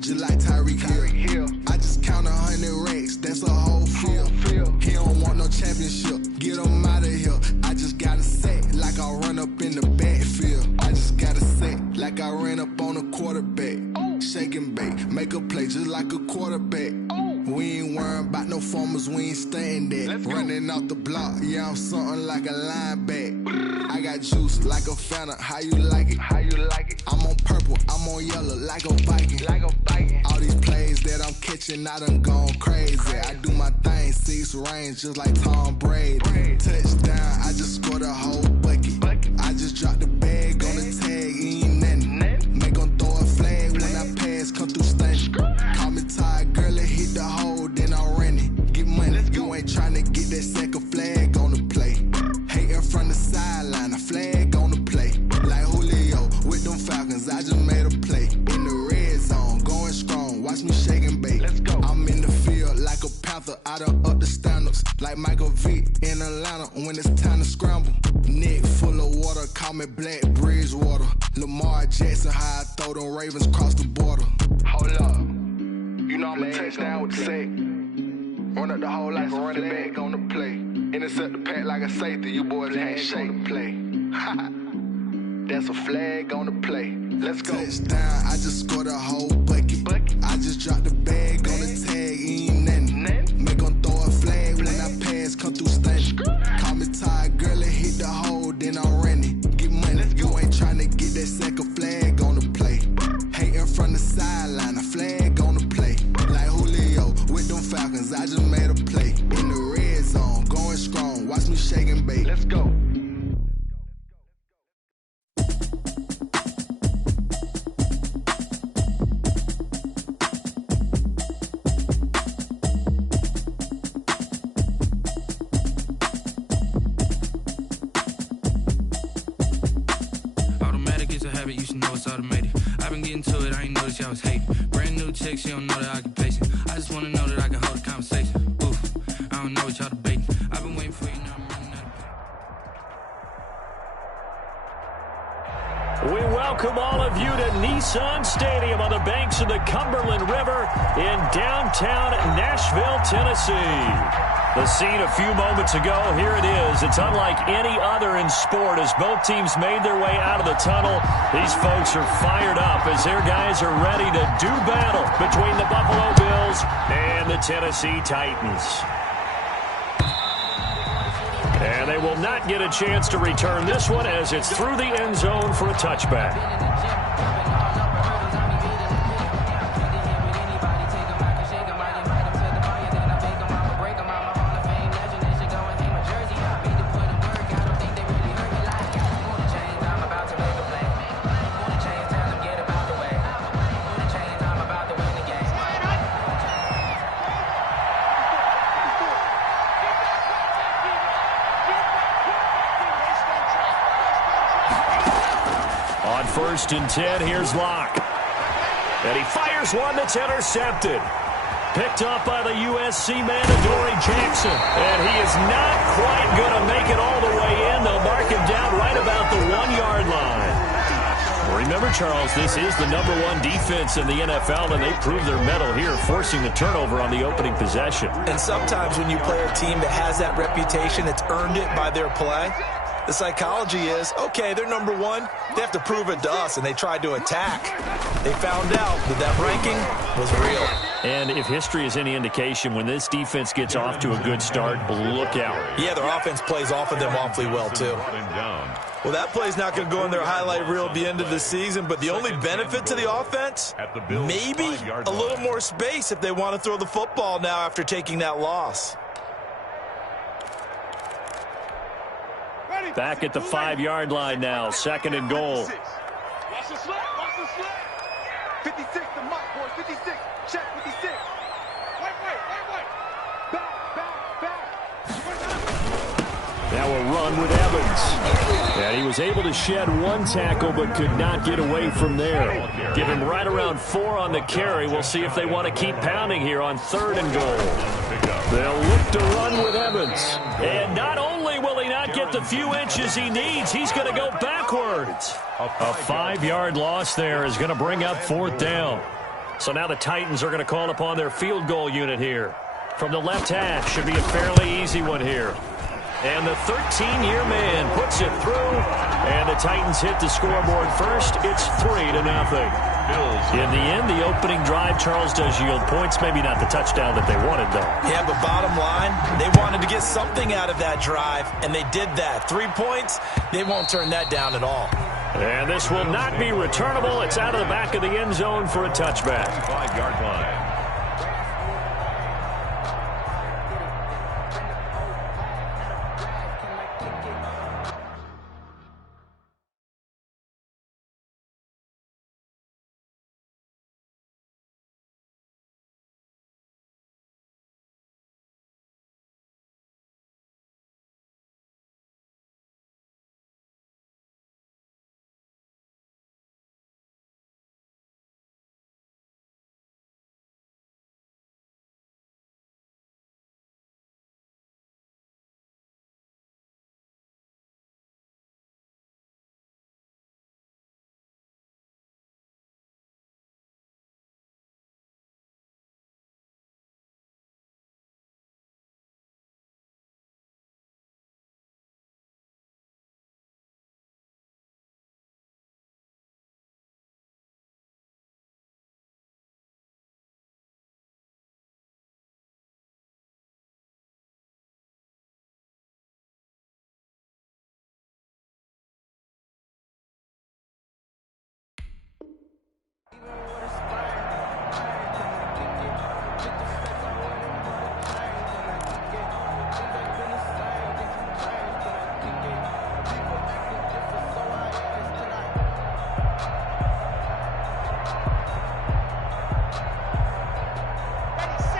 Just like Tyreek Hill. I just count 100 racks, that's a whole field. He don't want no championship, get him out of here. I just gotta say, like I run up in the backfield. I just gotta say, like I ran up on a quarterback. Shake and bake, make a play just like a quarterback. We ain't worrying about no formers, we ain't staying there. Running off the block, yeah, I'm something like a linebacker. I got juice like a Fanta, how you like it? I'm on purple, I'm on yellow like a Viking. All these plays that I'm catching, I done gone crazy. I do my thing, 6 range just like Tom Brady. Touchdown, I just scored a whole bucket. I just dropped the bag on the tag, ain't nothing. Make 'em throw a flag when I pass, come through stunning. Call me tired, girl, it hit the hole, then I ran it. Get money, you ain't tryna get that second flag on the play. Hating from the sideline, a flag on the play. Like Julio with them Falcons, I just made a play. In the red zone, going strong, watch me shake and bake. I'm in the field like a panther, I done up the standards. Like Michael Vick in Atlanta when it's time to scramble. Neck full of water, call me Black Bridgewater. Lamar Jackson, how I throw them Ravens cross the border. Hold up, you know I'm a touchdown with the sack. Run up the whole life, run it back on the play. Intercept the pack like a safety, you boys ain't shake the play. That's a flag on the play. Let's go. Touchdown, I just scored a whole bucket. I just dropped the bag on the tag, ain't nothing. Make 'em throw a flag when I pass, come through stunning. Call me tired, girl, it hit the hole, then I ran it. Get money, you ain't tryna get that second flag on the play. Hating from the sideline, a flag on the play. Like Julio with them Falcons, I just made a play. In the red zone, going strong, watch me shake and bake. Let's go. You should know it's automated. I've been getting to it, I ain't noticed y'all was hating. Brand new chick, she don't know the occupation. I just wanna know that I can hold a conversation. Oof, I don't know what y'all debating. I've been waiting for you, now I'm running out of We welcome all of you to Nissan Stadium on the banks of the Cumberland River in downtown Nashville, Tennessee. The scene a few moments ago, here it is. It's unlike any other in sport as both teams made their way out of the tunnel. These folks are fired up as their guys are ready to do battle between the Buffalo Bills and the Tennessee Titans. And they will not get a chance to return this one as it's through the end zone for a touchback. First and 10, here's Locke. And he fires one that's intercepted. Picked up by the USC man, Adoree Jackson. And he is not quite going to make it all the way in. They'll mark him down right about the 1-yard line. Remember, Charles, this is the #1 defense in the NFL, and they prove their mettle here, forcing the turnover on the opening possession. And sometimes when you play a team that has that reputation, it's earned it by their play. The psychology is, okay, they're #1. They have to prove it to us, and they tried to attack. They found out that ranking was real. And if history is any indication, when this defense gets off to a good start, look out. Yeah, their offense plays off of them awfully well, too. Well, that play's not going to go in their highlight reel at the end of the season, but the only benefit to the offense, maybe a little more space if they want to throw the football now after taking that loss. Back at the 5-yard line now, 2nd and goal. Watch the slip, watch the slip. 56, the mark, boys, 56. Check 56. Wait. Back. Now a run with Evans. And he was able to shed one tackle but could not get away from there. Give him right around 4 on the carry. We'll see if they want to keep pounding here on 3rd and goal. They'll look to run with Evans. And not only will he not get the few inches he needs, he's going to go backwards. A 5-yard loss there is going to bring up 4th down. So now the Titans are going to call upon their field goal unit here. From the left hash, should be a fairly easy one here. And the 13-year man puts it through, and the Titans hit the scoreboard first. It's 3-0. In the end, the opening drive, Charles, does yield points. Maybe not the touchdown that they wanted, though. Yeah, but bottom line, they wanted to get something out of that drive, and they did that. 3 points, they won't turn that down at all. And this will not be returnable. It's out of the back of the end zone for a touchback. 5-yard line.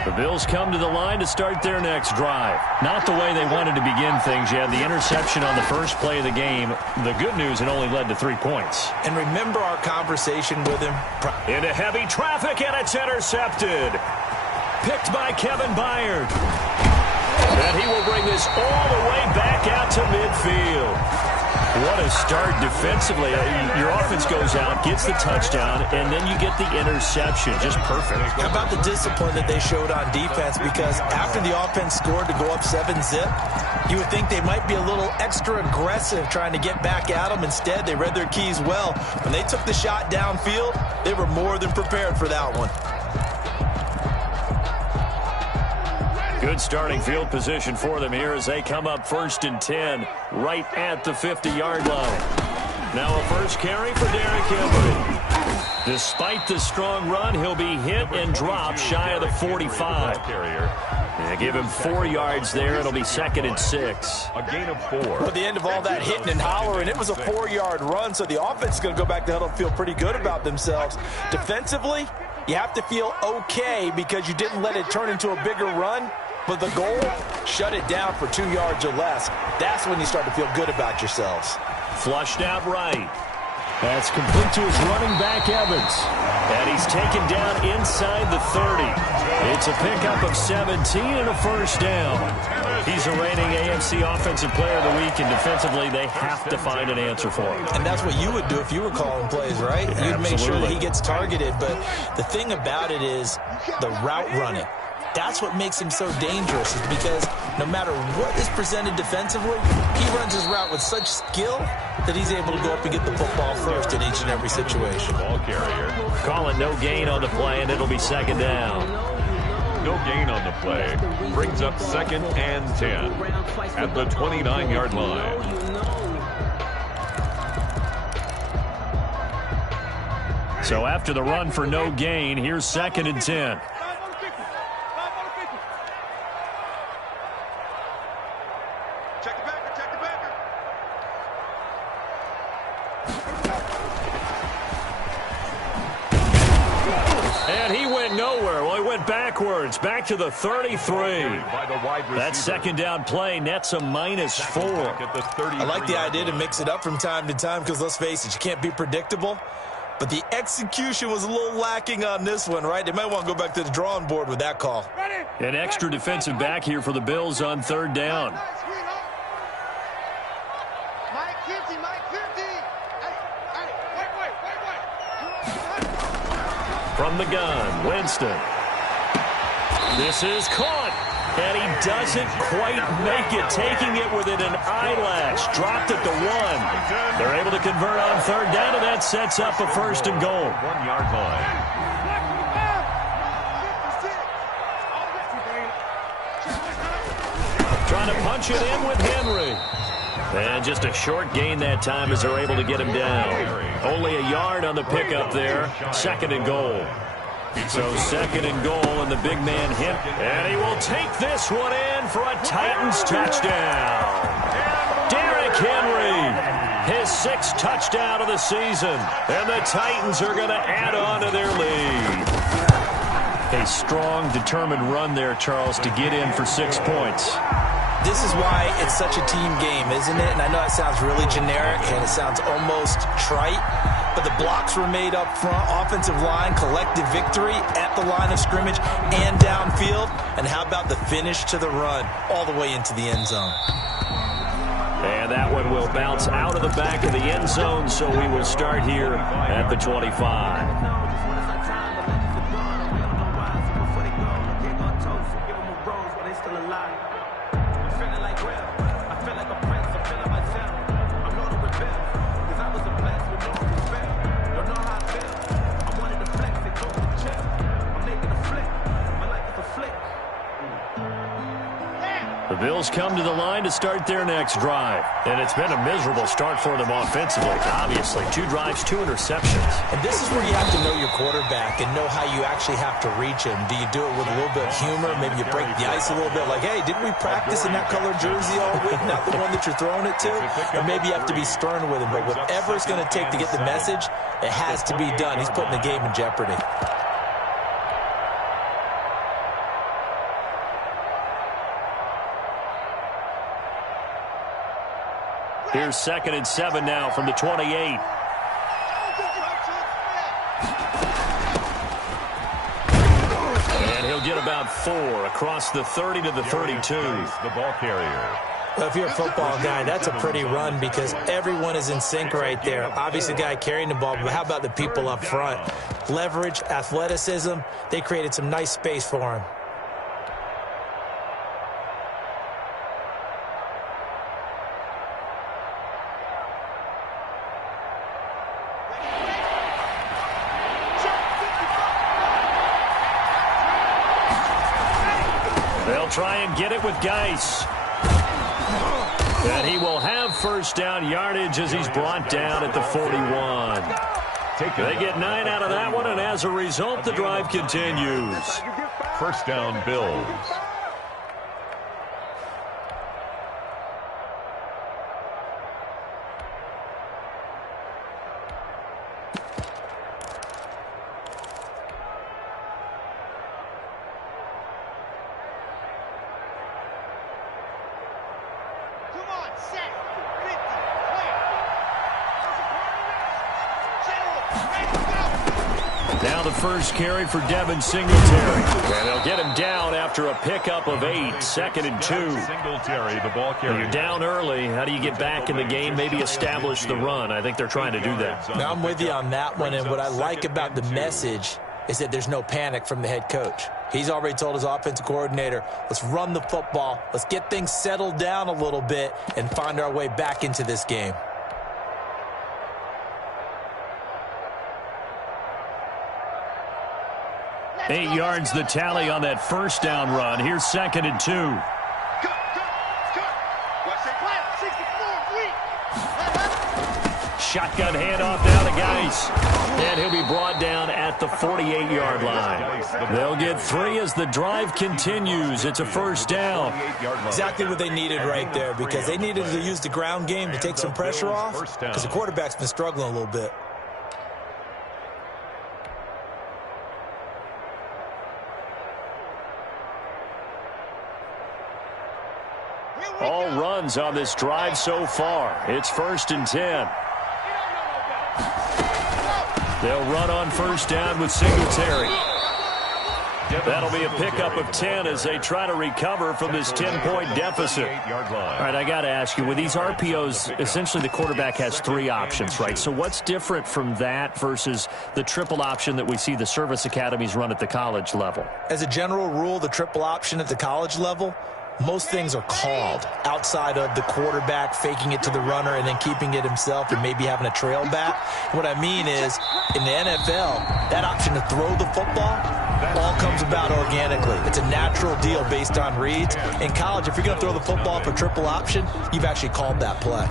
The Bills come to the line to start their next drive. Not the way they wanted to begin things. You had the interception on the first play of the game. The good news, it only led to 3 points. And remember our conversation with him? Into heavy traffic, and it's intercepted. Picked by Kevin Byard. And he will bring this all the way back out to midfield. What a start defensively. Your offense goes out, gets the touchdown, and then you get the interception. Just perfect. How about the discipline that they showed on defense? Because after the offense scored to go up 7-zip, you would think they might be a little extra aggressive trying to get back at them. Instead, they read their keys well. When they took the shot downfield, they were more than prepared for that one. Good starting field position for them here as they come up 1st and 10 right at the 50-yard line. Now a first carry for Derrick Henry. Despite the strong run, he'll be hit and dropped shy of the 45. They give him 4 yards there. It'll be 2nd and 6. A gain of 4. At the end of all that hitting and hollering, it was a 4-yard run, so the offense is going to go back to huddle and feel pretty good about themselves. Defensively, you have to feel okay because you didn't let it turn into a bigger run. But the goal, shut it down for 2 yards or less. That's when you start to feel good about yourselves. Flushed out right. That's complete to his running back, Evans. And he's taken down inside the 30. It's a pickup of 17 and a first down. He's a reigning AFC Offensive Player of the Week, and defensively they have to find an answer for him. And that's what you would do if you were calling plays, right? Yeah, you'd make sure absolutely. that he gets targeted. But the thing about it is the route running. That's what makes him so dangerous, is because no matter what is presented defensively, he runs his route with such skill that he's able to go up and get the football first in each and every situation. Ball carrier. Call it no gain on the play, and it'll be 2nd down. No gain on the play. Brings up 2nd and 10 at the 29-yard line. So after the run for no gain, here's 2nd and 10. And he went nowhere. Well, he went backwards, back to the 33. That 2nd down play nets a -4. I like the idea to mix it up from time to time because, let's face it, you can't be predictable. But the execution was a little lacking on this one, right? They might want to go back to the drawing board with that call. An extra defensive back here for the Bills on 3rd down. from the gun. Winston. This is caught. And he doesn't quite make it, taking it within an eyelash. Dropped at the 1. They're able to convert on third down, and that sets up a 1st and goal. 1-yard line. Trying to punch it in with Henry. And just a short gain that time as they're able to get him down. Only a yard on the pickup there. 2nd and goal. So 2nd and goal, and the big man hit. And he will take this one in for a Titans touchdown. Derrick Henry, his 6th touchdown of the season. And the Titans are going to add on to their lead. A strong, determined run there, Charles, to get in for 6 points. This is why it's such a team game, isn't it? And I know it sounds really generic and it sounds almost trite, but the blocks were made up front, offensive line, collective victory at the line of scrimmage and downfield. And how about the finish to the run all the way into the end zone? And that one will bounce out of the back of the end zone, so we will start here at the 25. The Bills come to the line to start their next drive. And it's been a miserable start for them offensively, obviously. 2 drives, 2 interceptions. And this is where you have to know your quarterback and know how you actually have to reach him. Do you do it with a little bit of humor? Maybe you break the ice a little bit like, hey, didn't we practice in that color jersey all week? Not the one that you're throwing it to? Or maybe you have to be stern with him. But whatever it's going to take to get the message, it has to be done. He's putting the game in jeopardy. Here's 2nd and 7 now from the 28. And he'll get about 4 across the 30 to the 32. The ball carrier. Well, if you're a football guy, that's a pretty run because everyone is in sync right there. Obviously, the guy carrying the ball, but how about the people up front? Leverage, athleticism, they created some nice space for him. They'll try and get it with Geis. And he will have 1st down yardage as he's brought down at the 41. They get 9 out of that one, and as a result, the drive continues. 1st down, Bills. Now the first carry for Devin Singletary. And they'll get him down after a pickup of 8. 2nd and 2. Singletary, the ball carrier. You're down early. How do you get back in the game? Maybe establish the run. I think they're trying to do that. Now, I'm with you on that one, and what I like about the message is that there's no panic from the head coach. He's already told his offensive coordinator, let's run the football, let's get things settled down a little bit and find our way back into this game. Eight yards the tally on that 1st down run. Here's 2nd and 2. Shotgun handoff down to Geis. And he'll be brought down at the 48-yard line. They'll get 3 as the drive continues. It's a 1st down. Exactly what they needed right there because they needed to use the ground game to take some pressure off because the quarterback's been struggling a little bit. All runs on this drive so far. It's 1st and 10. They'll run on 1st down with Singletary. That'll be a pickup of 10 as they try to recover from this 10-point deficit. All right, I got to ask you, with these RPOs, essentially the quarterback has 3 options, right? So what's different from that versus the triple option that we see the service academies run at the college level? As a general rule, the triple option at the college level, most things are called outside of the quarterback faking it to the runner and then keeping it himself and maybe having a trail back. What I mean is, in the NFL, that option to throw the football all comes about organically. It's a natural deal based on reads. In college, if you're going to throw the football for triple option, you've actually called that play.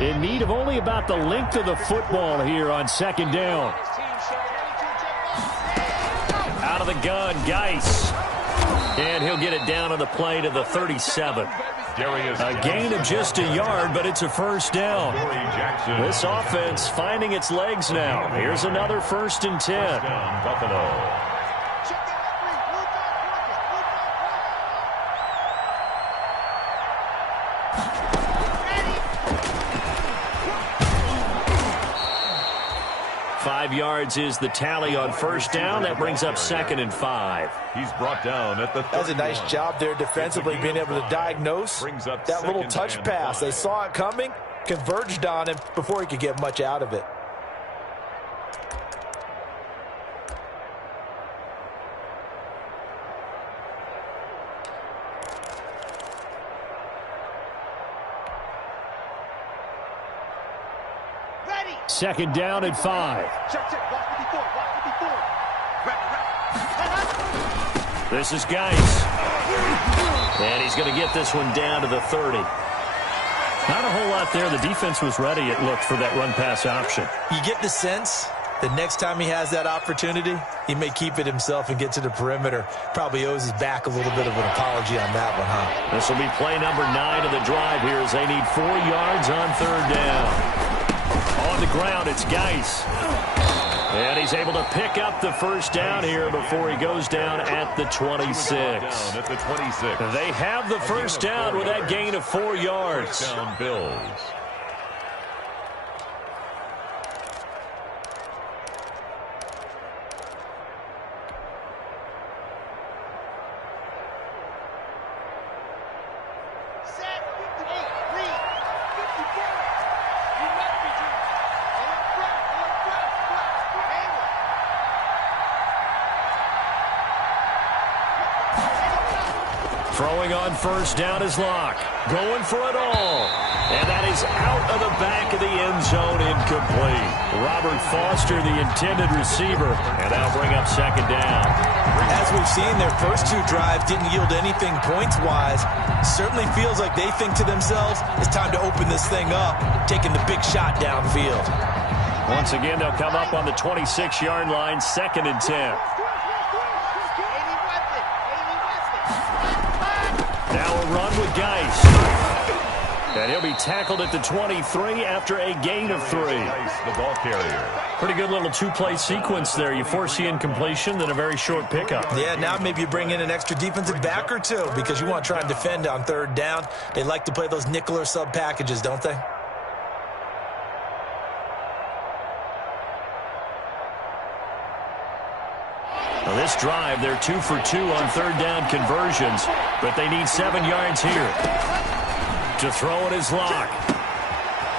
In need of only about the length of the football here on second down. Out of the gun, Geis. And he'll get it down on the play to the 37. A gain of just a yard, but it's a first down. This offense finding its legs now. Here's another 1st and 10. Buffalo. 5 yards is the tally on first down. That brings up 2nd and 5. He's brought down at the 30. That's a nice job there defensively, being able to diagnose that little touch pass. They saw it coming, converged on him before he could get much out of it. Second down and 5. This is Geis. And he's going to get this one down to the 30. Not a whole lot there. The defense was ready, it looked, for that run-pass option. You get the sense that next time he has that opportunity, he may keep it himself and get to the perimeter. Probably owes his back a little bit of an apology on that one, huh? This will be play number 9 of the drive here as they need 4 yards on third down. On the ground, it's Geis. And he's able to pick up the first down here before he goes down at the 26. They have the first down with that gain of 4 yards. Down Bills. Throwing on first down is Locke. Going for it all. And that is out of the back of the end zone, incomplete. Robert Foster, the intended receiver. And that'll bring up second down. As we've seen, their first 2 drives didn't yield anything points-wise. Certainly feels like they think to themselves, it's time to open this thing up, taking the big shot downfield. Once again, they'll come up on the 26-yard line, 2nd and 10. Now a run with Geis. And he'll be tackled at the 23 after a gain of 3. The ball carrier. Pretty good little 2-play sequence there. You force the incompletion, then a very short pickup. Yeah, now maybe you bring in an extra defensive back or 2 because you want to try and defend on third down. They like to play those nickel or sub packages, don't they? Now this drive, they're 2 for 2 on third down conversions, but they need 7 yards here. To throw it is Locke.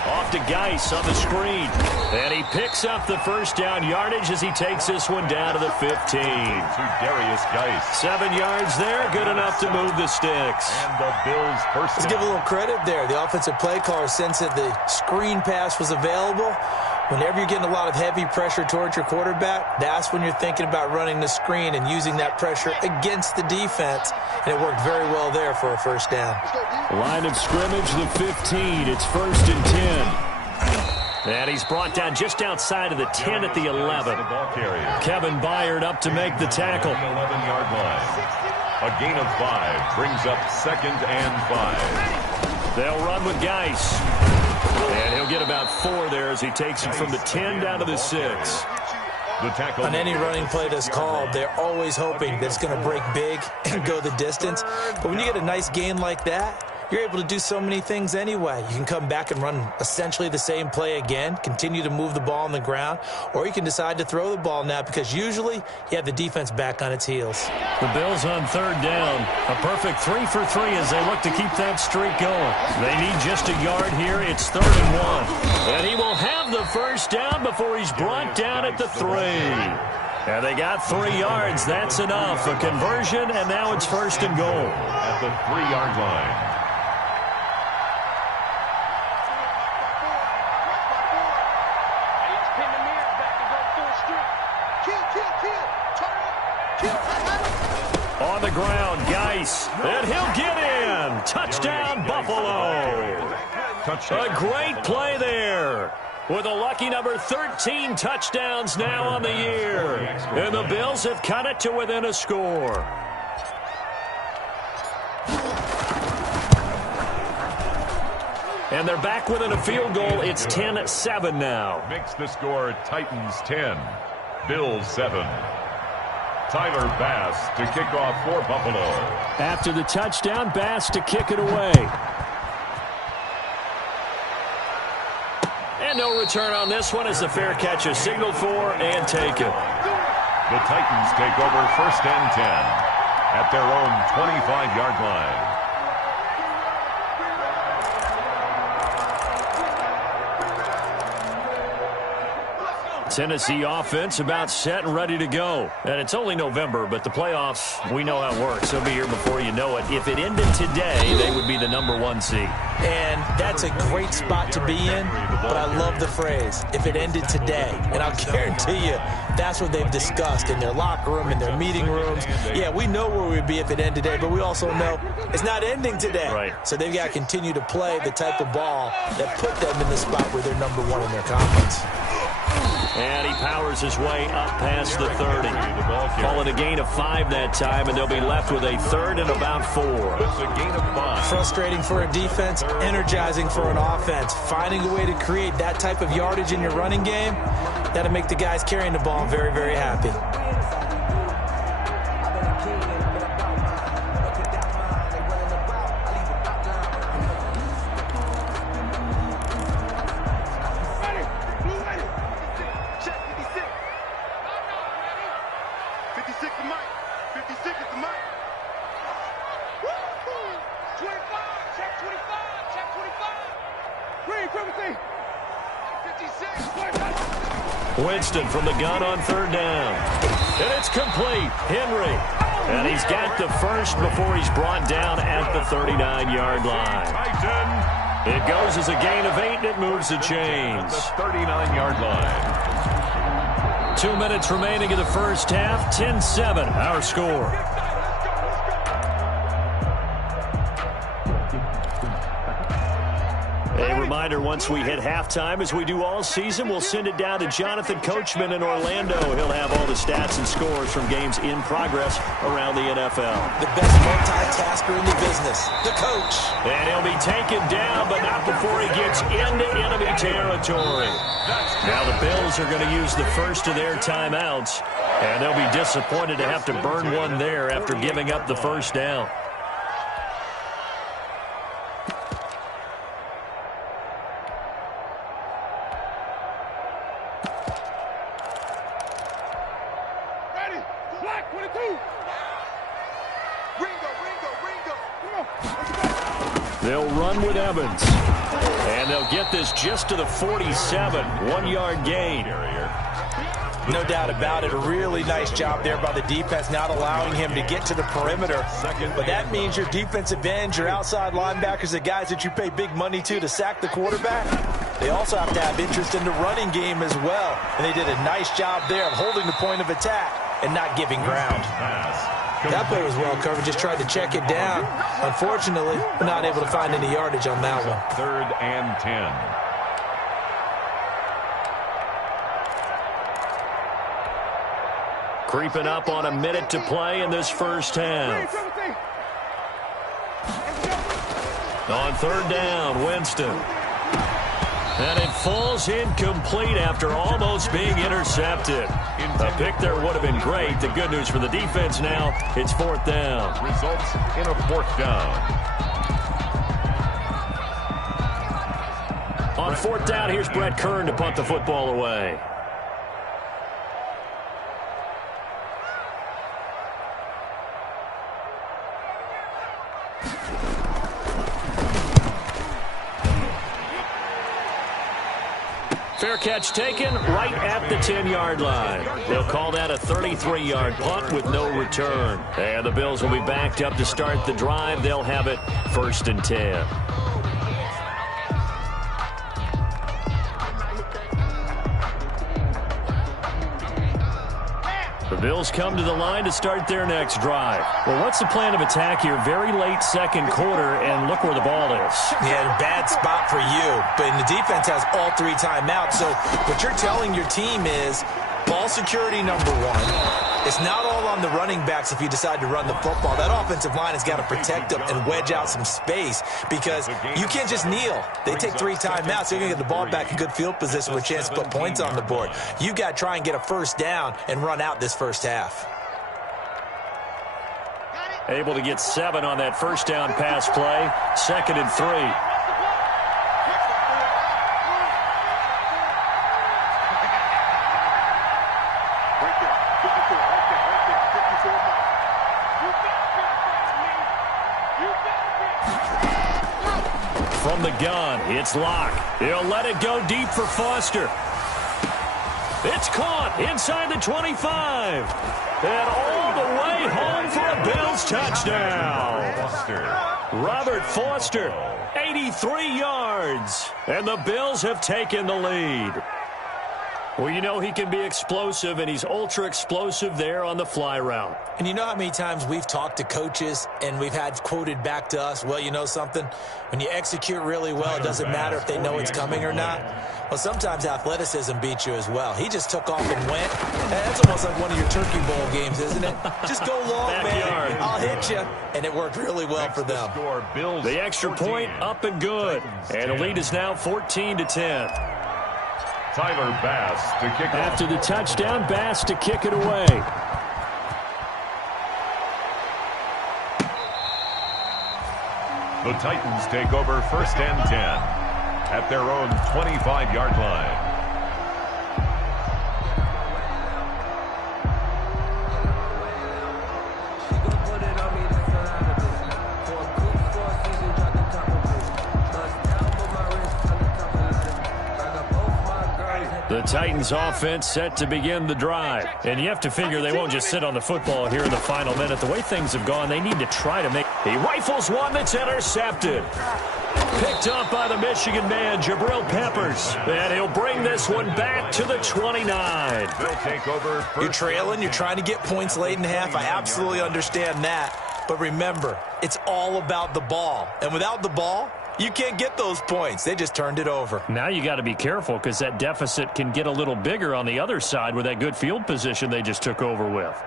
Off to Geis on the screen. And he picks up the first down yardage as he takes this one down to the 15. To Darius Geis. 7 yards there, good enough to move the sticks. And the Bills first Let's down. give a little credit there. The offensive play caller sensed that the screen pass was available. Whenever you're getting a lot of heavy pressure towards your quarterback, that's when you're thinking about running the screen and using that pressure against the defense. And it worked very well there for a first down. Line of scrimmage, the 15. It's 1st and 10. And he's brought down just outside of the 10 at the 11. The ball carrier. Kevin Byard up to make the tackle. 11-yard line. A gain of 5 brings up 2nd and 5. They'll run with Geis. And he'll get about 4 there as he takes it from the 10 down to the 6. On any running play that's called, they're always hoping that it's going to break big and go the distance. But when you get a nice gain like that, you're able to do so many things anyway. You can come back and run essentially the same play again, continue to move the ball on the ground, or you can decide to throw the ball now because usually you have the defense back on its heels. The Bills on third down. A perfect 3 for 3 as they look to keep that streak going. They need just a yard here. It's 3rd and 1. And he will have the first down before he's brought down at the 3. And they got 3 yards. That's enough. A conversion, and now it's 1st and goal. At the 3-yard line. On the ground, Geis, and he'll get in. Touchdown, Buffalo. A great play there. With a lucky number 13 touchdowns now on the year. And the Bills have cut it to within a score. And they're back within a field goal. It's 10-7 now. Makes the score Titans 10, Bills 7. Tyler Bass to kick off for Buffalo. After the touchdown, Bass to kick it away. And no return on this one as the fair catch is signaled for and taken. The Titans take over 1st and 10 at their own 25-yard line. Tennessee offense about set and ready to go. And it's only November, but the playoffs, we know how it works. They'll be here before you know it. If it ended today, they would be the number 1 seed. And that's a great spot to be in, but I love the phrase, if it ended today. And I'll guarantee you, that's what they've discussed in their locker room, in their meeting rooms. Yeah, we know where we'd be if it ended today, but we also know it's not ending today. Right. So they've got to continue to play the type of ball that put them in the spot where they're number 1 in their conference. And he powers his way up past the 30. Call it a gain of 5 that time, and they'll be left with a 3rd and about 4. It's a gain of 5. Frustrating for a defense, energizing for an offense. Finding a way to create that type of yardage in your running game, that'll make the guys carrying the ball very, very happy. Winston from the gun on 3rd down. And it's complete. Henry. And he's got the first before he's brought down at the 39-yard line. It goes as a gain of 8, and it moves the chains. The 39-yard line. 2 minutes remaining in the first half. 10-7, our score. A reminder, once we hit halftime, as we do all season, we'll send it down to Jonathan Coachman in Orlando. He'll have all the stats and scores from games in progress around the NFL. The best multitasker in the business, the coach. And he'll be taken down, but not before he gets into enemy territory. Now the Bills are going to use the first of their timeouts, and they'll be disappointed to have to burn one there after giving up the first down. They'll run with Evans. And they'll get this just to the 47. 1-yard gain. No doubt about it. A really nice job there by the defense, not allowing him to get to the perimeter. But that means your defensive ends, your outside linebackers, the guys that you pay big money to sack the quarterback, they also have to have interest in the running game as well. And they did a nice job there of holding the point of attack and not giving ground. That play was well covered, just tried to check it down. Unfortunately, we're not able to find any yardage on that one. 3rd and 10. Creeping up on a minute to play in this first half. On 3rd down, Winston. And it falls incomplete after almost being intercepted. A pick there would have been great. The good news for the defense now, it's 4th down. Results in a 4th down. On 4th down, here's Brett Kern to punt the football away. Fair catch taken right at the 10-yard line. They'll call that a 33-yard punt with no return. And the Bills will be backed up to start the drive. They'll have it 1st and 10. The Bills come to the line to start their next drive. Well, what's the plan of attack here? Very late 2nd quarter, and look where the ball is. Yeah, a bad spot for you. But the defense has all 3 timeouts. So what you're telling your team is ball security number 1. It's not all on the running backs if you decide to run the football. That offensive line has got to protect them and wedge out some space because you can't just kneel. They take 3 timeouts. They're going to get the ball back in good field position with a chance to put points on the board. You got to try and get a 1st down and run out this 1st half. Able to get 7 on that 1st down pass play. 2nd and 3. From the gun, it's Locke. He'll let it go deep for Foster. It's caught inside the 25. And all the way home for a Bills touchdown. Robert Foster, 83 yards. And the Bills have taken the lead. Well, you know he can be explosive, and he's ultra-explosive there on the fly route. And you know how many times we've talked to coaches and we've had quoted back to us, well, you know something? When you execute really well, it doesn't matter if they know it's coming or not. Well, sometimes athleticism beats you as well. He just took off and went. That's almost like one of your Turkey Bowl games, isn't it? Just go long, man. I'll hit you. And it worked really well for them. The extra point up and good. And the lead is now 14-10. Tyler Bass to kick off. After the touchdown, Bass to kick it away. The Titans take over 1st and 10 at their own 25-yard line. The Titans offense set to begin the drive. And you have to figure they won't just sit on the football here in the final minute. The way things have gone, they need to try to make... He rifles one that's intercepted. Picked up by the Michigan man, Jabril Peppers. And he'll bring this one back to the 29. You're trailing. You're trying to get points late in half. I absolutely understand that. But remember, it's all about the ball. And without the ball, you can't get those points. They just turned it over. Now you got to be careful because that deficit can get a little bigger on the other side with that good field position they just took over with.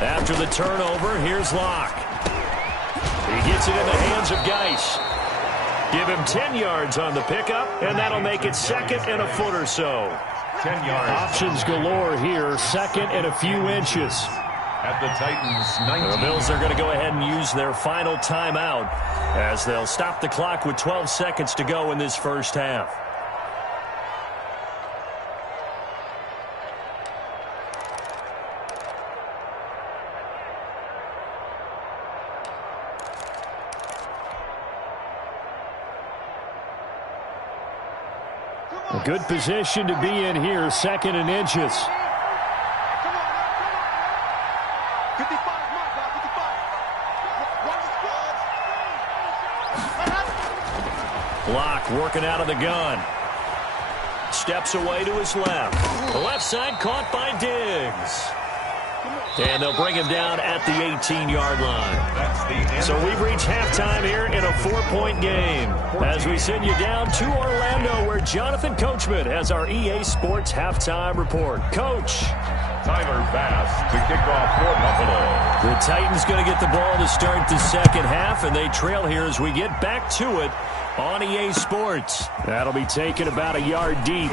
After the turnover, here's Locke. He gets it in the hands of Geis. Give him 10 yards on the pickup, and that'll make it 2nd and a foot or so. 10 yards. Options galore here, 2nd and a few inches. At the Titans, 19. The Bills are going to go ahead and use their final timeout as they'll stop the clock with 12 seconds to go in this first half. A good position to be in here, 2nd and inches. Block working out of the gun. steps away to his left. The left side caught by Diggs. And they'll bring him down at the 18-yard line. So we've reached halftime here in a 4-point game. As we send you down to Orlando, where Jonathan Coachman has our EA Sports halftime report. Coach. Tyler Bass to kick off for Buffalo. The Titans going to get the ball to start the second half, and they trail here as we get back to it on EA Sports. That'll be taken about a yard deep.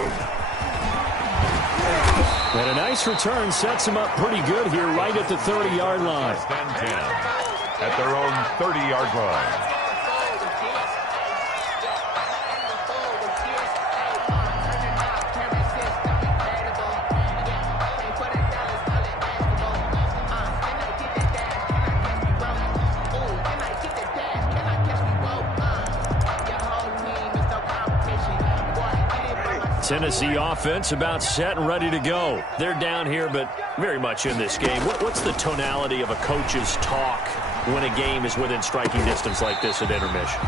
And a nice return sets them up pretty good here right at the 30-yard line. Stand 10 at their own 30-yard line. Tennessee offense about set and ready to go. They're down here, but very much in this game. What's the tonality of a coach's talk when a game is within striking distance like this at intermission?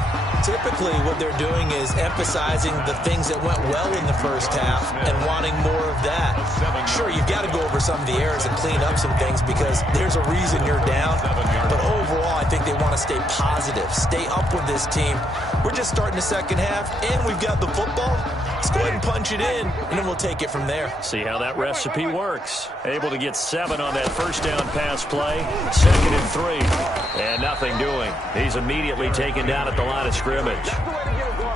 Typically, what they're doing is emphasizing the things that went well in the first half and wanting more of that. Sure, you've got to go over some of the errors and clean up some things because there's a reason you're down. But overall, I think they want to stay positive, stay up with this team. We're just starting the second half, and we've got the football. Let's go ahead and punch it in, and then we'll take it from there. See how that recipe works. Able to get 7 on that first down pass play. 2nd and 3. And nothing doing. He's immediately taken down at the line of scrimmage.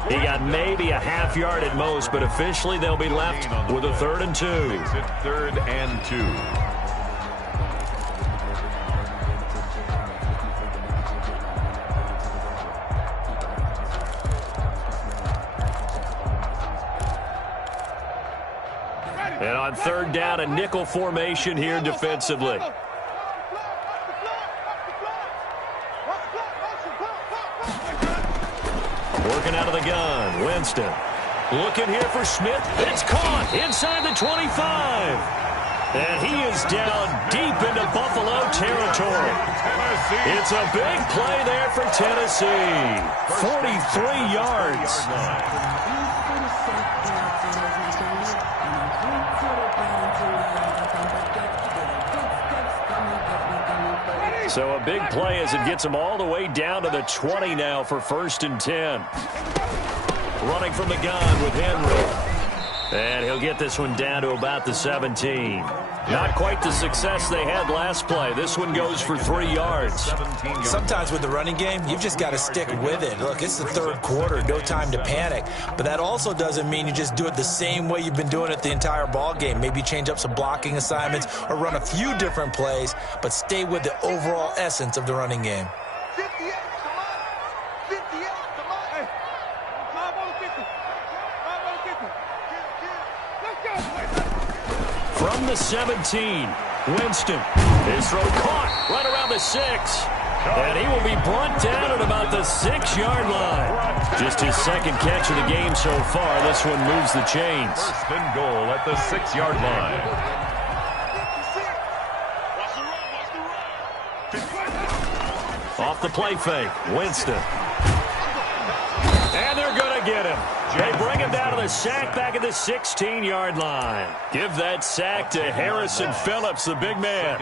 He got maybe a half yard at most, but officially they'll be left with a 3rd and 2. 3rd and 2. And on 3rd down, a nickel formation here defensively. Working out of the gun, Winston. Looking here for Smith. It's caught inside the 25. And he is down deep into Buffalo territory. It's a big play there for Tennessee. 43 yards. So a big play as it gets him all the way down to the 20 now for 1st and 10. Running from the gun with Henry. And he'll get this one down to about the 17. Not quite the success they had last play. This one goes for 3 yards. Sometimes with the running game, you've just got to stick with it. Look, it's the 3rd quarter, no time to panic. But that also doesn't mean you just do it the same way you've been doing it the entire ball game. Maybe change up some blocking assignments or run a few different plays, but stay with the overall essence of the running game. From the 17, Winston. His throw caught right around the 6. And he will be brought down at about the 6-yard line. Just his 2nd catch of the game so far. This one moves the chains. 1st and goal at the 6-yard line. Off the play fake, Winston. And they're going to get him. They bring him down to the sack back at the 16-yard line. Give that sack to Harrison Phillips, the big man.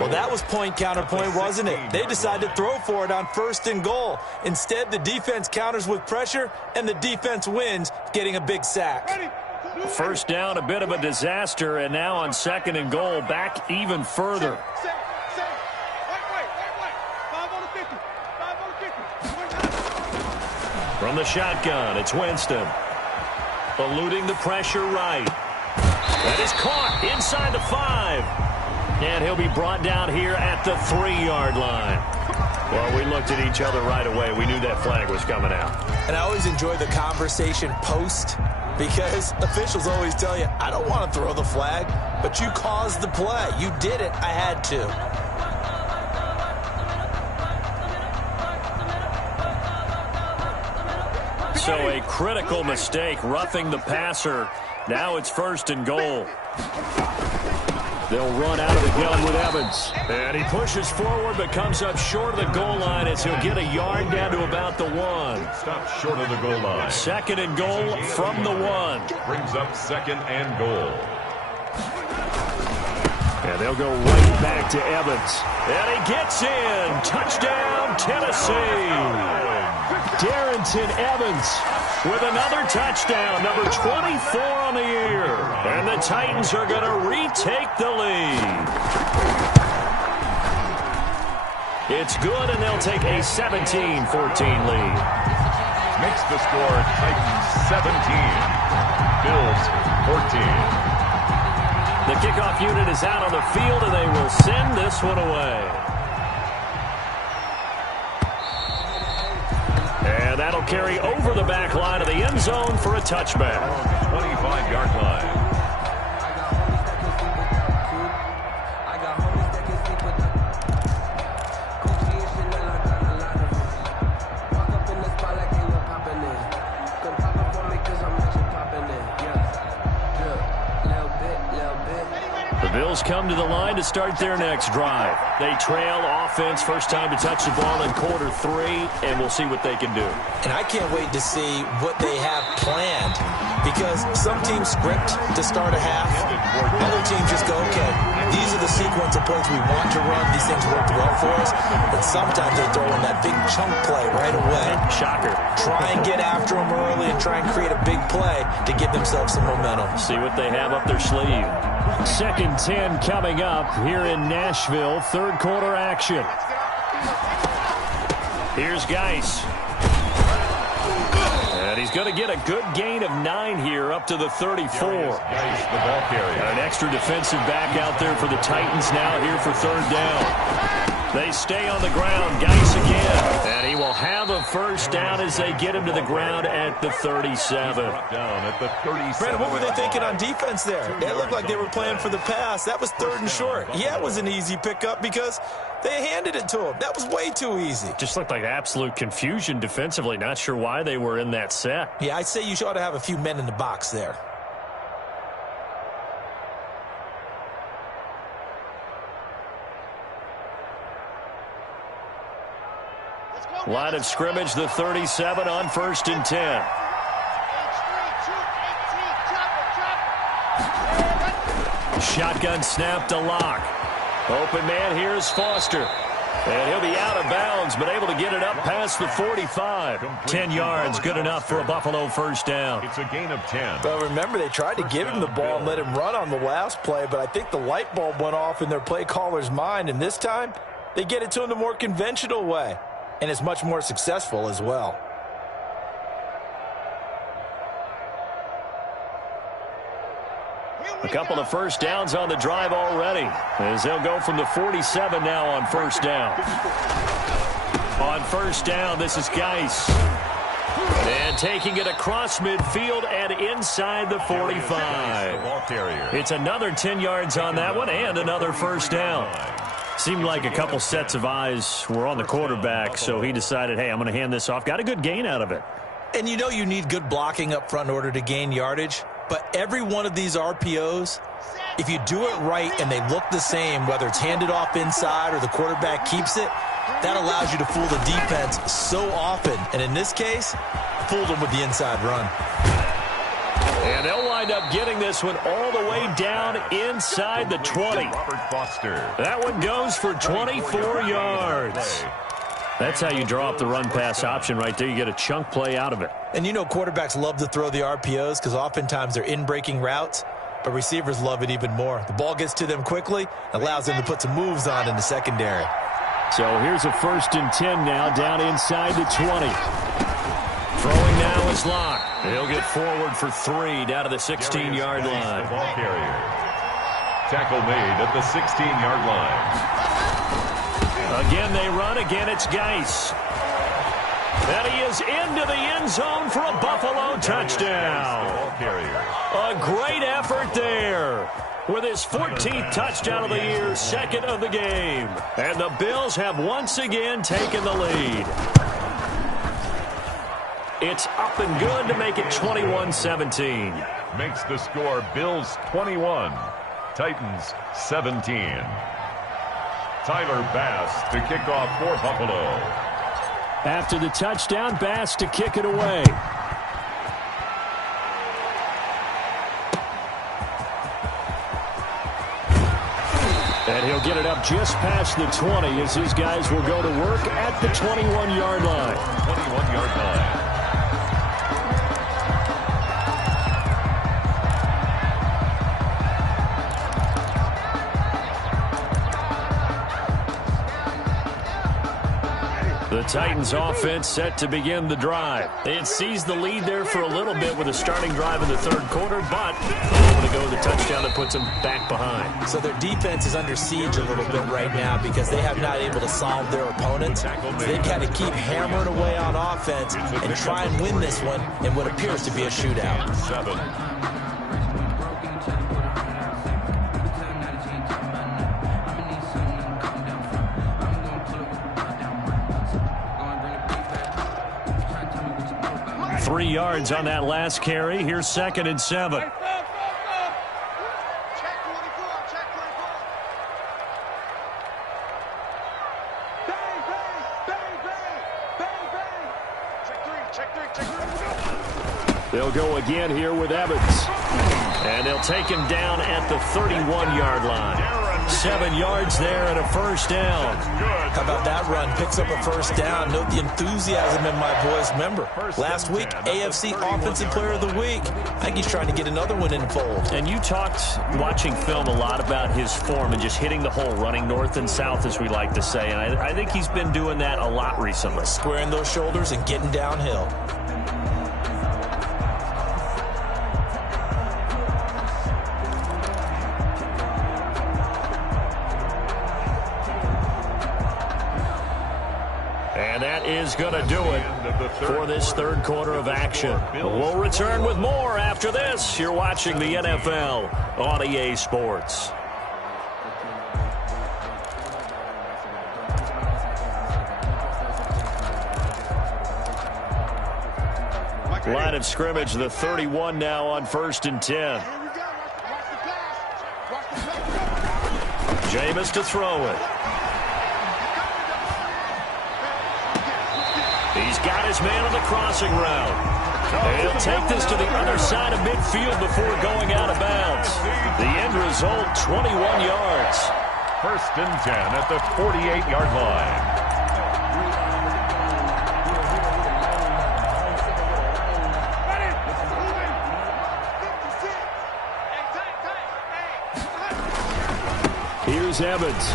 Well, that was point counterpoint, wasn't it? They decided to throw for it on 1st and goal. Instead, the defense counters with pressure, and the defense wins, getting a big sack. 1st down, a bit of a disaster, and now on 2nd and goal, back even further. From the shotgun, it's Winston. Eluding the pressure right. That is caught inside the 5. And he'll be brought down here at the 3-yard line. Well, we looked at each other right away. We knew that flag was coming out. And I always enjoy the conversation post because officials always tell you, I don't want to throw the flag, but you caused the play. You did it. I had to. So a critical mistake, roughing the passer. Now it's 1st and goal. They'll run out of the gun with Evans. And he pushes forward but comes up short of the goal line as he'll get a yard down to about the 1. Stop short of the goal line. 2nd and goal from the 1. Brings up 2nd and goal. And they'll go right back to Evans. And he gets in. Touchdown, Tennessee. Darrynton Evans with another touchdown, number 24 on the year. And the Titans are going to retake the lead. It's good, and they'll take a 17-14 lead. Makes the score Titans 17, Bills 14. The kickoff unit is out on the field, and they will send this one away. And that'll carry over the back line of the end zone for a touchback. 25-yard line. Bills come to the line to start their next drive. They trail offense, first time to touch the ball in quarter 3, and we'll see what they can do. And I can't wait to see what they have planned, because some teams script to start a half. Other teams just go, okay, these are the sequence of plays we want to run. These things worked well for us. But sometimes they throw in that big chunk play right away. Shocker. Try and get after them early and try and create a big play to give themselves some momentum. See what they have up their sleeve. 2nd 10 coming up here in Nashville. 3rd quarter action. Here's Geis. And he's going to get a good gain of 9 here up to the 34. Geis, the ball carrier. An extra defensive back out there for the Titans now here for 3rd down. They stay on the ground. Geis again. And he will have a first down as they get him to the ground at the 37. Down at the 37. Brandon, what were they thinking on defense there? It looked like they were playing for the pass. That was 3rd and short. Yeah, it was an easy pickup because they handed it to him. That was way too easy. Just looked like absolute confusion defensively. Not sure why they were in that set. Yeah, I'd say you ought to have a few men in the box there. Line of scrimmage, the 37 on 1st and 10. Shotgun snap to Locke. Open man, here's Foster. And he'll be out of bounds, but able to get it up past the 45. 10 yards, good enough for a Buffalo first down. It's a gain of 10. Well, remember, they tried to give him the ball and let him run on the last play, but I think the light bulb went off in their play caller's mind, and this time they get it to him the more conventional way. And it's much more successful as well. A couple of first downs on the drive already, as they'll go from the 47 now on 1st down. On 1st down, this is Geis. And taking it across midfield and inside the 45. It's another 10 yards on that one and another first down. Seemed like a couple sets of eyes were on the quarterback, so he decided, hey, I'm going to hand this off. Got a good gain out of it. And you know you need good blocking up front in order to gain yardage, but every one of these RPOs, if you do it right and they look the same, whether it's handed off inside or the quarterback keeps it, that allows you to fool the defense so often. And in this case, fooled them with the inside run. And they'll wind up getting this one all the way down inside the 20. Robert Foster. That one goes for 24 yards. That's how you draw up the run-pass option right there. You get a chunk play out of it. And you know quarterbacks love to throw the RPOs because oftentimes they're in-breaking routes, but receivers love it even more. The ball gets to them quickly, allows them to put some moves on in the secondary. So here's a 1st and 10 now down inside the 20. Throwing now is Locke. He'll get forward for 3 down to the 16-yard line. The ball carrier. Tackle made at the 16-yard line. Again they run. Again it's Geis. And he is into the end zone for a Buffalo touchdown. A great effort there. With his 14th touchdown of the year, 2nd of the game. And the Bills have once again taken the lead. It's up and good to make it 21-17. Makes the score Bills 21, Titans 17. Tyler Bass to kick off for Buffalo. After the touchdown, Bass to kick it away. And he'll get it up just past the 20 as his guys will go to work at the 21-yard line. 21-yard line. The Titans offense set to begin the drive. They had seized the lead there for a little bit with a starting drive in the third quarter, but they're able to go with the touchdown that puts them back behind. So their defense is under siege a little bit right now because they have not able to solve their opponents. So they've got to keep hammering away on offense and try and win this one in what appears to be a shootout. 7. Three yards on that last carry. Here's 2nd and 7. Check 24, check 24. Bang, bang, bang, bang, bang, bang. Check 3. They'll go again here with Evans. And they'll take him down at the 31-yard line. 7 yards there and a first down. How about that run? Picks up a first down. Note the enthusiasm in my boys. Remember, last week, AFC Offensive Player of the Week. I think he's trying to get another one in the fold. And you talked, watching film, a lot about his form and just hitting the hole, running north and south, as we like to say. And I think he's been doing that a lot recently. Squaring those shoulders and getting downhill. And that is going to do it for this third quarter of action. We'll return with more after this. You're watching the NFL on EA Sports. Line of scrimmage, the 31 now on 1st and 10. Jameis to throw it. He's got his man on the crossing route. And he'll take this to the other side of midfield before going out of bounds. The end result, 21 yards. 1st and 10 at the 48-yard line. Here's Evans.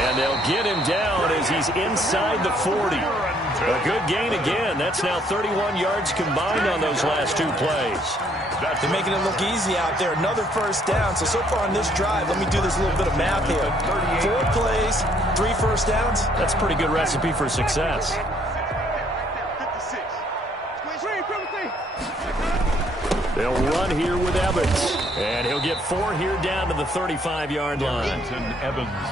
And they'll get him down as he's inside the 40. A good gain again. That's now 31 yards combined on those last two plays. They're making it look easy out there. Another first down. So far on this drive, let me do this little bit of math here. 4 plays, 3 first downs. That's a pretty good recipe for success. They'll run here with Evans. And he'll get 4 here down to the 35-yard line.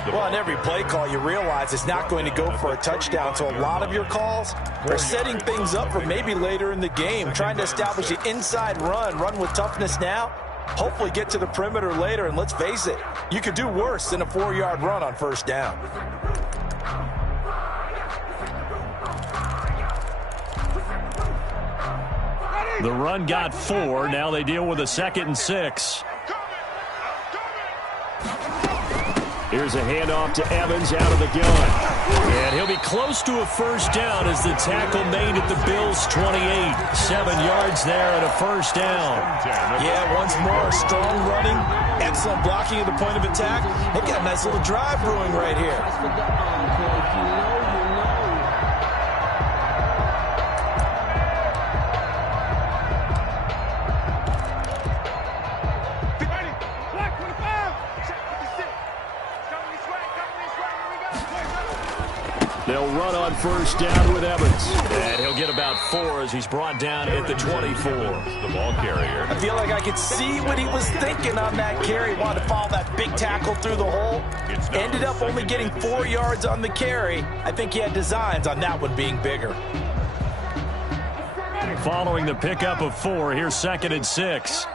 Well, on every play call, you realize it's not going to go for a touchdown. So a lot of your calls are setting things up for maybe later in the game, trying to establish an inside run with toughness now, hopefully get to the perimeter later. And let's face it, you could do worse than a 4-yard run on first down. The run got 4. Now they deal with a 2nd and 6. Here's a handoff to Evans out of the gun. And he'll be close to a first down as the tackle made at the Bills' 28. 7 yards there and a first down. Yeah, once more, strong running, excellent blocking at the point of attack. They've got a nice little drive brewing right here. They'll run on first down with Evans. And he'll get about 4 as he's brought down at the 24. The ball carrier. I feel like I could see what he was thinking on that carry. Wanted to follow that big tackle through the hole. Ended up only getting 4 yards on the carry. I think he had designs on that one being bigger. Following the pickup of 4, here's 2nd and 6.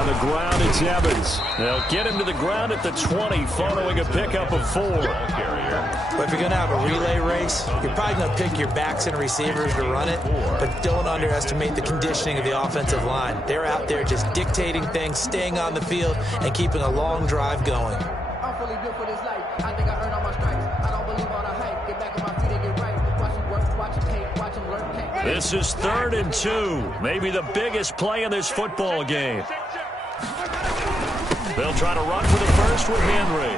On the ground, it's Evans. They'll get him to the ground at the 20 following a pickup of 4. But if you're going to have a relay race, you're probably going to pick your backs and receivers to run it, but don't underestimate the conditioning of the offensive line. They're out there just dictating things, staying on the field, and keeping a long drive going. I'm fully built for this life. I think I earned all my stripes. I don't believe all the hype. Get back on my feet and get right. Watch them work, watch them hate, watch them learn. This is 3rd and 2. Maybe the biggest play in this football game. They'll try to run for the first with Henry.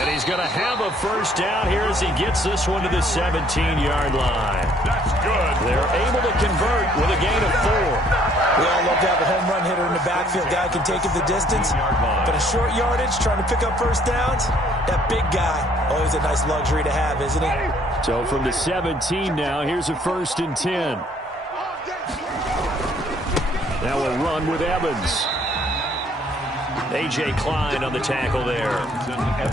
And he's going to have a first down here as he gets this one to the 17-yard line. That's good. They're able to convert with a gain of 4. We all love to have a home run hitter in the backfield. Guy can take it the distance. But a short yardage, trying to pick up first downs, that big guy, always a nice luxury to have, isn't he? So from the 17 now, here's a 1st and 10. Now we'll run with Evans. A.J. Klein on the tackle there.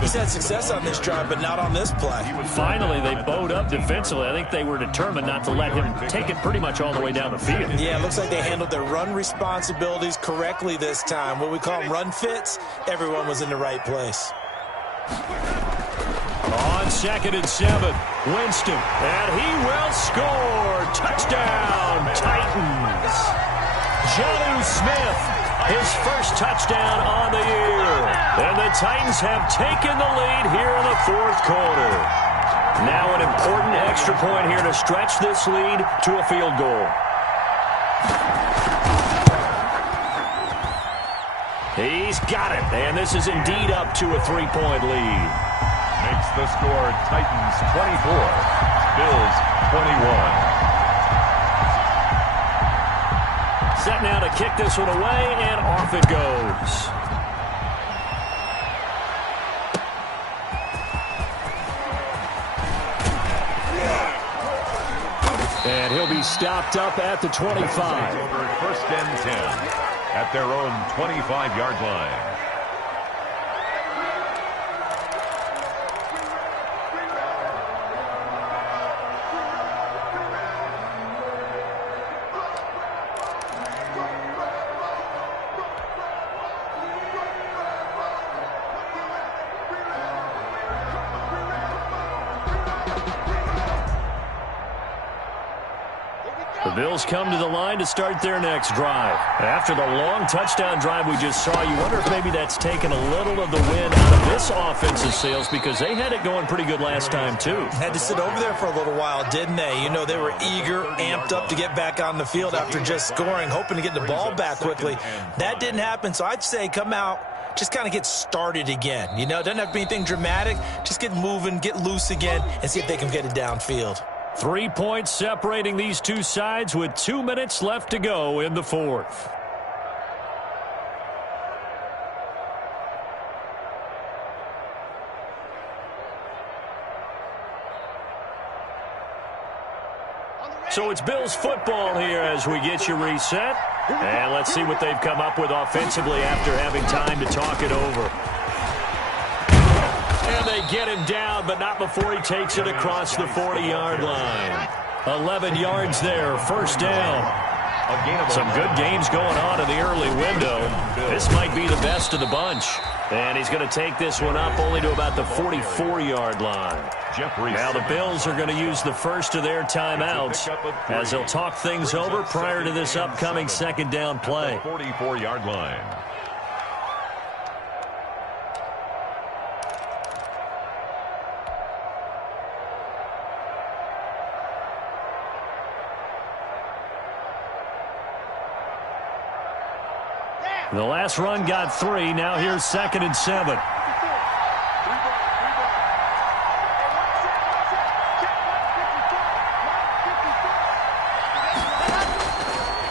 He's had success on this drive, but not on this play. Finally, they bowed up defensively. I think they were determined not to let him take it pretty much all the way down the field. Yeah, it looks like they handled their run responsibilities correctly this time. What we call them run fits, everyone was in the right place. On 2nd and 7, Winston, and he will score. Touchdown, Titans. Jonnu Smith, his first touchdown on the year. And the Titans have taken the lead here in the 4th quarter. Now an important extra point here to stretch this lead to a field goal. He's got it, and this is indeed up to a 3-point lead. Makes the score Titans 24, Bills 21. Set now to kick this one away, and off it goes. And he'll be stopped up at the 25. Over 1st and 10 at their own 25-yard line. The Bills come to the line to start their next drive. After the long touchdown drive we just saw, you wonder if maybe that's taken a little of the wind out of this offense's sails, because they had it going pretty good last time, too. Had to sit over there for a little while, didn't they? You know, they were eager, amped up to get back on the field after just scoring, hoping to get the ball back quickly. That didn't happen, so I'd say come out, just kind of get started again. You know, it doesn't have to be anything dramatic. Just get moving, get loose again, and see if they can get it downfield. 3 points separating these two sides with 2 minutes left to go in the 4th. So it's Bills football here as we get you reset. And let's see what they've come up with offensively after having time to talk it over. And they get him down, but not before he takes it across the 40-yard line. 11 yards there, first down. Some good games going on in the early window. This might be the best of the bunch. And he's going to take this one up only to about the 44-yard line. Now the Bills are going to use the first of their timeouts as they'll talk things over prior to this upcoming second down play. 44-yard line. The last run got 3. Now here's 2nd and 7.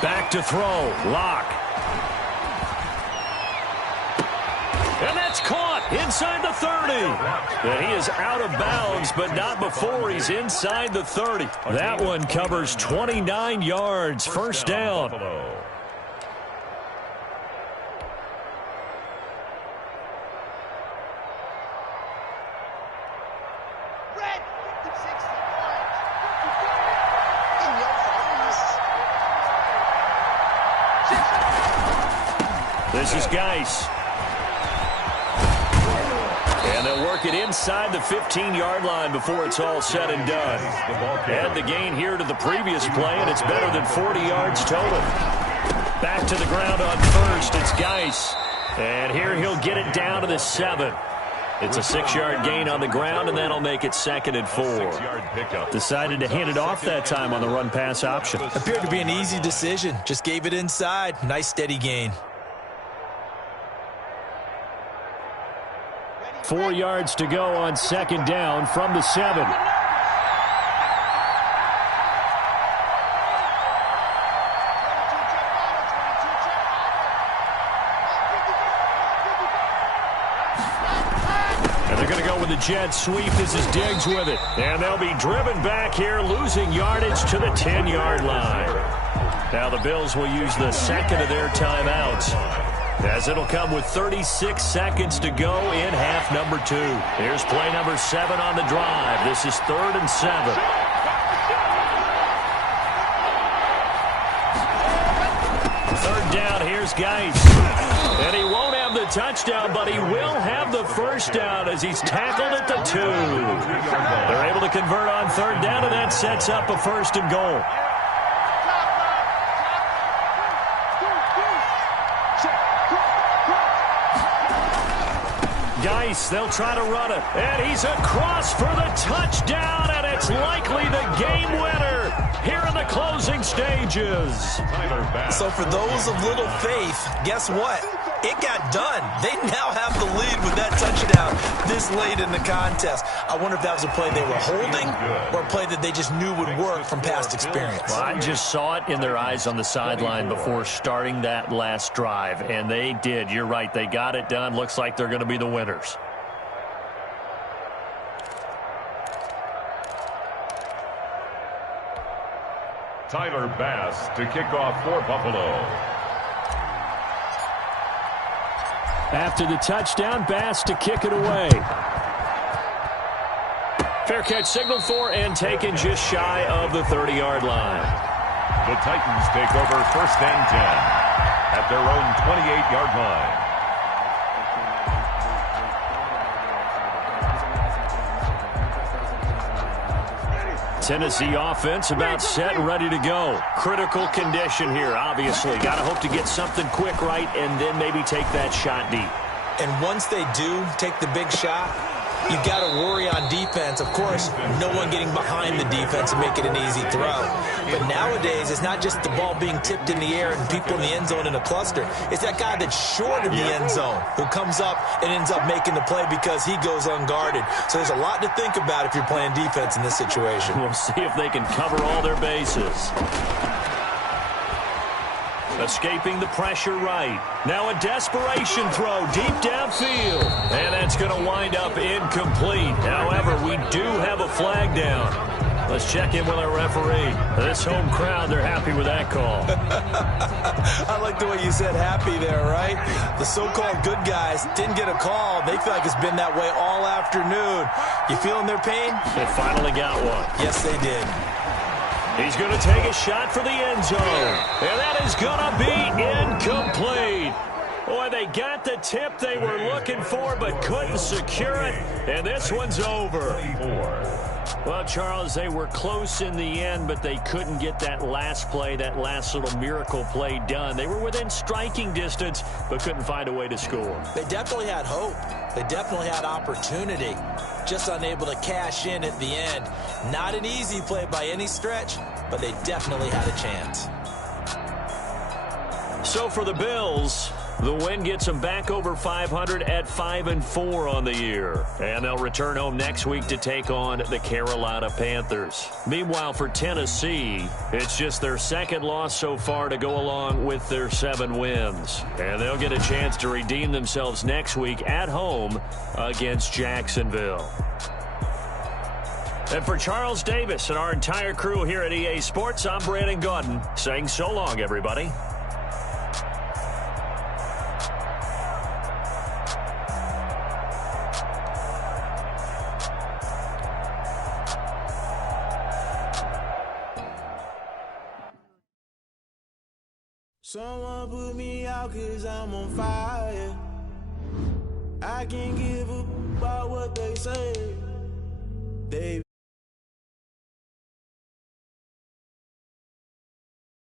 Back to throw. Lock. And that's caught inside the 30. And he is out of bounds, but not before he's inside the 30. That one covers 29 yards. First down. This is Geis. And they'll work it inside the 15-yard line before it's all said and done. Add the gain here to the previous play, and it's better than 40 yards total. Back to the ground on first. It's Geis. And here he'll get it down to the 7. It's a 6-yard gain on the ground, and that'll make it 2nd and 4. Decided to hand it off that time on the run-pass option. Appeared to be an easy decision. Just gave it inside. Nice, steady gain. 4 yards to go on 2nd down from the 7. The jet sweep. This is Diggs with it. And they'll be driven back here, losing yardage to the 10-yard line. Now the Bills will use the second of their timeouts, as it'll come with 36 seconds to go in half number 2. Here's play number 7 on the drive. This is 3rd and 7. Third down, here's Geis. And he won't have the touchdown, but he will have the first down as he's tackled at the 2. They're able to convert on 3rd down, and that sets up a 1st and goal. Geis, they'll try to run it. And he's across for the touchdown, and it's likely the game winner here in the closing stages. So for those of little faith, guess what? It got done. They now have the lead with that touchdown this late in the contest. I wonder if that was a play they were holding or a play that they just knew would work from past experience. Well, I just saw it in their eyes on the sideline before starting that last drive, and they did. You're right. They got it done. Looks like they're going to be the winners. Tyler Bass to kick off for Buffalo. After the touchdown, Bass to kick it away. Fair catch signaled for and taken just shy of the 30-yard line. The Titans take over 1st and 10 at their own 28-yard line. Tennessee offense about set and ready to go. Critical condition here, obviously. Got to hope to get something quick right and then maybe take that shot deep. And once they do take the big shot, you got to worry on defense. Of course, no one getting behind the defense and make it an easy throw. But nowadays, it's not just the ball being tipped in the air and people in the end zone in a cluster. It's that guy that's short of the end zone who comes up and ends up making the play because he goes unguarded. So there's a lot to think about if you're playing defense in this situation. We'll see if they can cover all their bases. Escaping the pressure right. Now a desperation throw deep downfield. And that's going to wind up incomplete. However, we do have a flag down. Let's check in with our referee. This home crowd, they're happy with that call. I like the way you said happy there, right? The so-called good guys didn't get a call. They feel like it's been that way all afternoon. You feeling their pain? They finally got one. Yes, they did. He's going to take a shot for the end zone. And that is going to be incomplete. Boy, they got the tip they were looking for but couldn't secure it. And this one's over. Well, Charles, they were close in the end, but they couldn't get that last play, that last little miracle play done. They were within striking distance, but couldn't find a way to score. They definitely had hope. They definitely had opportunity. Just unable to cash in at the end. Not an easy play by any stretch, but they definitely had a chance. So for the Bills, the win gets them back over 500 at 5-4 on the year. And they'll return home next week to take on the Carolina Panthers. Meanwhile, for Tennessee, it's just their second loss so far to go along with their 7 wins. And they'll get a chance to redeem themselves next week at home against Jacksonville. And for Charles Davis and our entire crew here at EA Sports, I'm Brandon Gaudin saying so long, everybody. Someone put me out 'cause I'm on fire. I can't give up about what they say. They